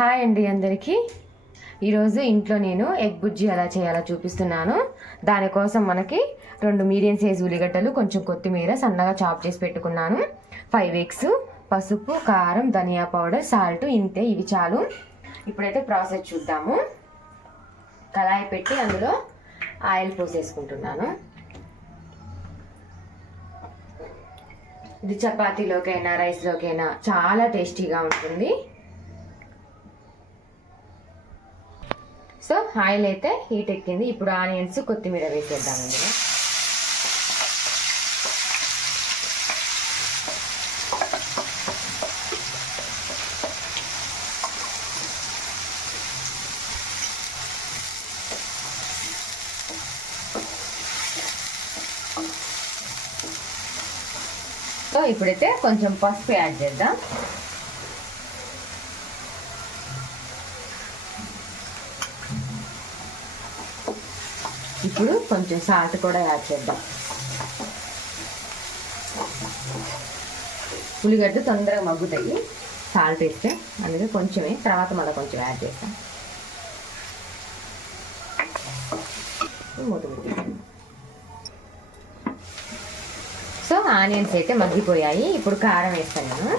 Hi అండి అందరికీ. ఈరోజు ఇంట్లో నేను ఎగ్ బుజ్జి ఎలా చేయాలో చూపిస్తున్నాను. దానికోసం మనకి 2 మీడియం సైజు ఉల్లిగడ్డలు, కొంచెం కొత్తిమీర సన్నగా చాప్ చేసి పెట్టుకున్నాను. 5 ఎగ్స్, పసుపు, కారం, ధనియా పౌడర్, సాల్ట్, ఇంతే, ఇవి చాలు. ఇప్పుడైతే ప్రాసెస్ చూద్దాము. కళాయి పెట్టి అందులో ఆయిల్ పోసేసుకుంటున్నాను. ఇది చపాతీలోకైనా రైస్లోకైనా చాలా టేస్టీగా ఉంటుంది. సో ఆయిల్ అయితే హీట్ ఎక్కింది. ఇప్పుడు ఆనియన్స్, కొత్తిమీర వేసేద్దాం ఇందులో. సో ఇప్పుడైతే కొంచెం పసుపు యాడ్ చేద్దాం. ఇప్పుడు కొంచెం సాల్ట్ కూడా యాడ్ చేద్దాం. ఉల్లిగడ్డ తొందరగా మగ్గుతాయి సాల్ట్ వేస్తే, అందుకే కొంచెమే, తర్వాత మళ్ళీ కొంచెం యాడ్ చేస్తాం. మూత పెట్టేస్తాం. సో ఆనియన్స్ అయితే మగ్గిపోయాయి. ఇప్పుడు కారం వేస్తాను నేను.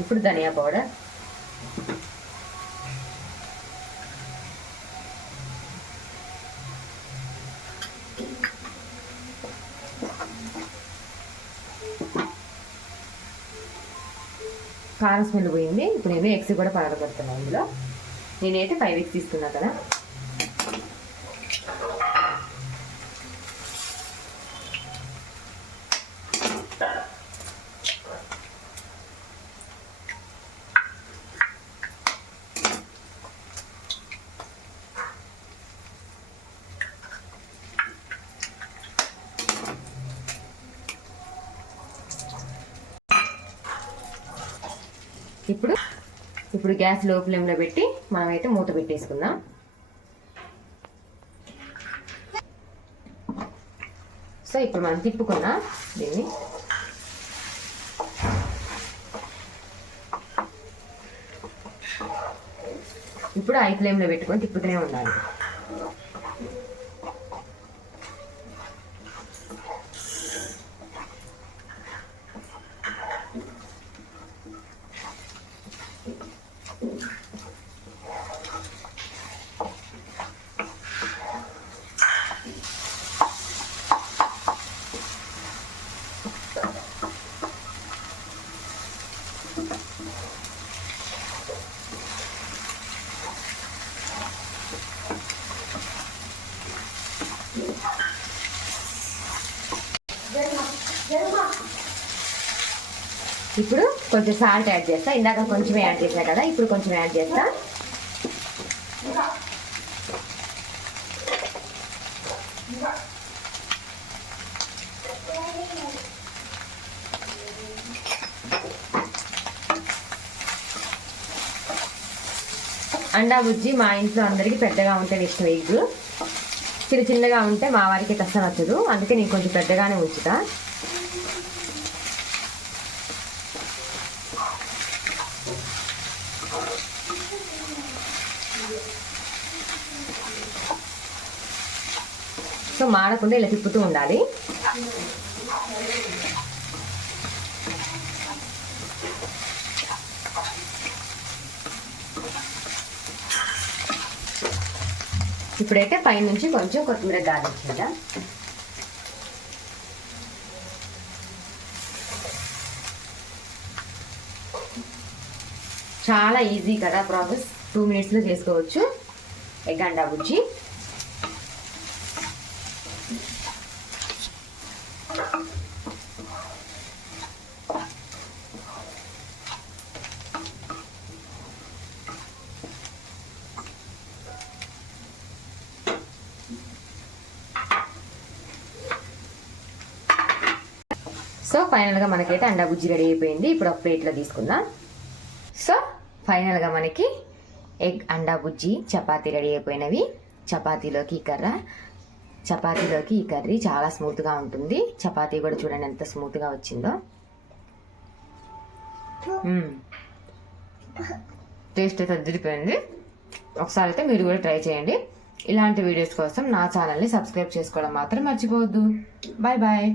ఇప్పుడు ధనియా పౌడర్, కారం స్మెల్ పోయింది. ఇప్పుడు నేను ఎగ్స్ కూడా పగలగొడుతున్నాను. ఇందులో నేనైతే 5 ఎగ్స్ తీసుకున్నా కదా. ఇప్పుడు గ్యాస్ లో ఫ్లేమ్లో పెట్టి మనమైతే మూత పెట్టేసుకుందాం. సో ఇప్పుడు మనం తిప్పుకుందాం దీన్ని. ఇప్పుడు హై ఫ్లేమ్లో పెట్టుకొని తిప్పుతూనే ఉండాలి. ఇప్పుడు కొంచెం సాల్ట్ యాడ్ చేస్తా. ఇందాక కొంచెం యాడ్ చేసా కదా, ఇప్పుడు కొంచెం యాడ్ చేస్తా. అండా బుజ్జి మా ఇంట్లో అందరికీ పెద్దగా ఉంటే ఇష్టం. ఎగ్ చిన్నగా ఉంటే మా వారికి కష్టం నచ్చదు, అందుకే నేను కొంచెం పెద్దగానే ఉంచుతా. సో మాడకుండా ఇలా తిప్పుతూ ఉండాలి. ఇప్పుడైతే పైనుంచి కొంచెం కొత్తిమీర గార్నిష్ చేద్దాం. చాలా ఈజీ కదా ప్రాసెస్, 2 మినిట్స్లో చేసుకోవచ్చు ఎగ్ అండా బుజ్జి. సో ఫైనల్గా మనకైతే అండా బుజ్జి రెడీ అయిపోయింది. ఇప్పుడు ఒక ప్లేట్లో తీసుకుందాం. సో ఫైనల్గా మనకి ఎగ్ అండా బుజ్జి చపాతీ రెడీ అయిపోయినవి. చపాతీలోకి ఈ కర్రీ చాలా స్మూత్గా ఉంటుంది. చపాతీ కూడా చూడండి ఎంత స్మూత్గా వచ్చిందో. టేస్ట్ అయితే అదిరిపోయింది. ఒకసారి అయితే మీరు కూడా ట్రై చేయండి. ఇలాంటి వీడియోస్ కోసం నా ఛానల్ని సబ్స్క్రైబ్ చేసుకోవడం మాత్రం మర్చిపోవద్దు. Bye bye.